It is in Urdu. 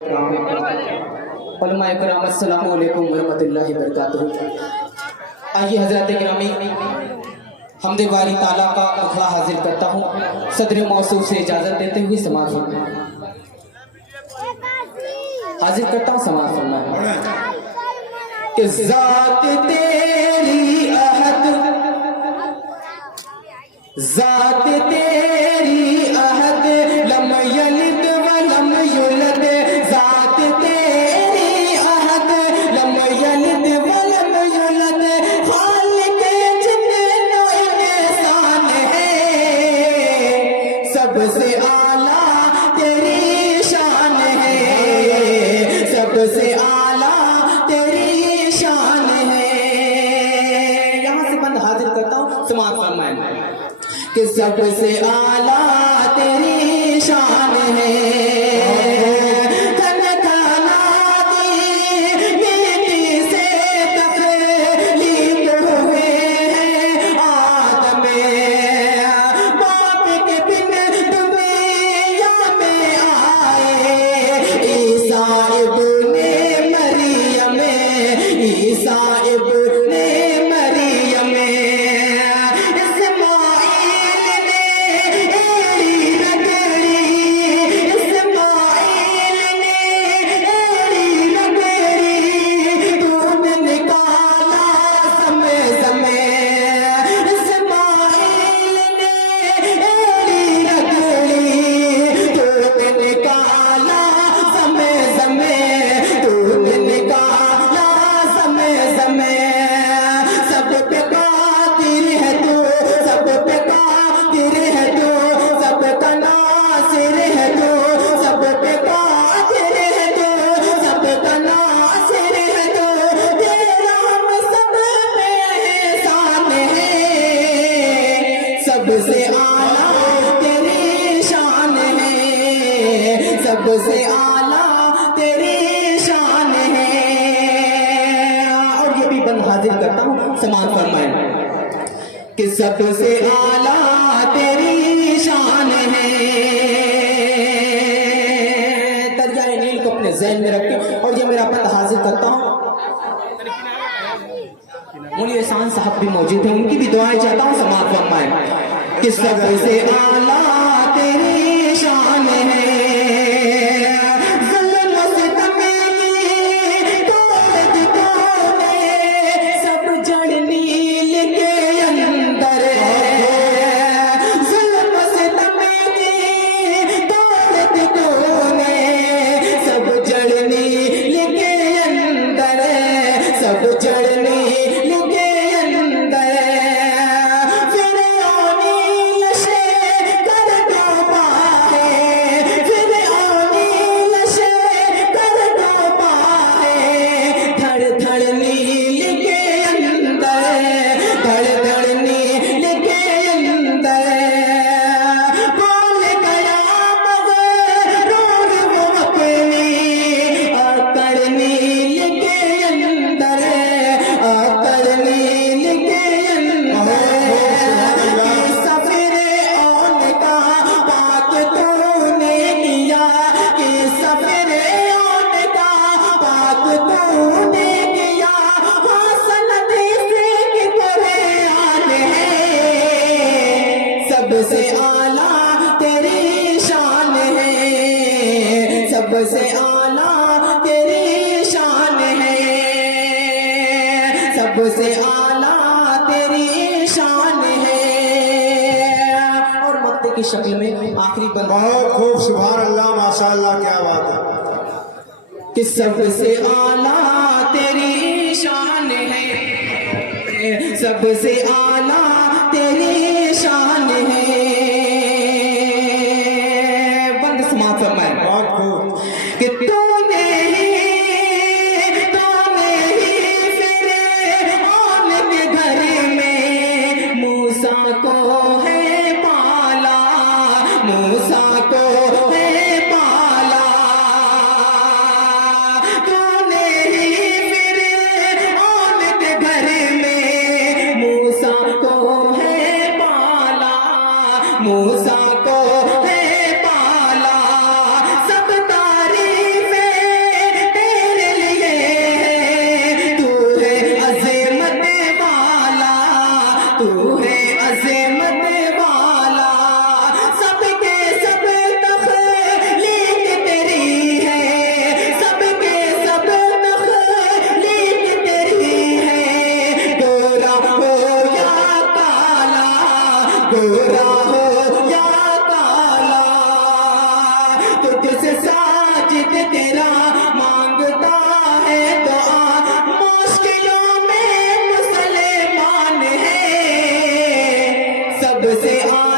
علماء کرام السلام علیکم ورحمۃ اللہ وبرکاتہ۔ آئیے حضرات گرامی حمد باری تعالیٰ کا مکھڑا حاضر کرتا ہوں، صدر موصوف سے اجازت دیتے ہوئے سماعت فرمائیں۔ حاضر کرتا ہوں، سماعت فرمائیں کہ ذات تیری احد، ذات تیری احد، لم یلد ولم یولد، ذات تیری احد، لم یلد ولم یولد، خالق جن و انسان ہے، سب سے اعلیٰ تیری شان ہے، سب سے اعلیٰ تیری شان ہے۔ یہاں سے بند حاضر کرتا ہوں، سماعت فرمائیں کہ سب سے اعلیٰ تیری شان ہے۔ سب سے اعلیٰ تیری شان ہے، سب سے اعلیٰ تیری شان ہے۔ اور یہ بھی بند حاضر کرتا ہوں، سماعت فرمائیں کہ سب سے اعلیٰ تیری شان ہے۔ درجہ نیل کو اپنے ذہن میں رکھیں اور یہ میرا بند حاضر کرتا ہوں، مولی احسان صاحب بھی موجود ہیں، ان کی بھی دعائیں چاہتا ہوں، سماعت فرمائیں کہ سب سے اعلیٰ تیری شان ہے۔ ظلم و ستم کی توحید کو میں سب جڑ نیل کے اندر ہے، ظلم و ستم کی توحید کو میں سب جڑ نیل کے اندر ہے، سب جڑ نیل کے اندر ہے۔ سب سے اعلیٰ تیری شان ہے، سب سے اعلیٰ تیری شان ہے، سب سے اعلیٰ تیری شان ہے۔ اور مقطع کی شکل میں آخری بند، بہت خوب، سبحان اللہ، ماشاء اللہ، کیا بات ہے کہ سب سے اعلیٰ تیری شان ہے، سب سے اعلیٰ تیری شان ہے۔ بند سماعت فرمائیں بہت خوب کہ تو نے ہی فرعون کے گھر میں موسیٰ کو ہے پالا، موسیٰ کو ہے پالا، تو نے ہی فرعون کے گھر میں موسیٰ کو ہے پالا، موسیٰ کو ہے پالا، سب تعریف سب سے آلہ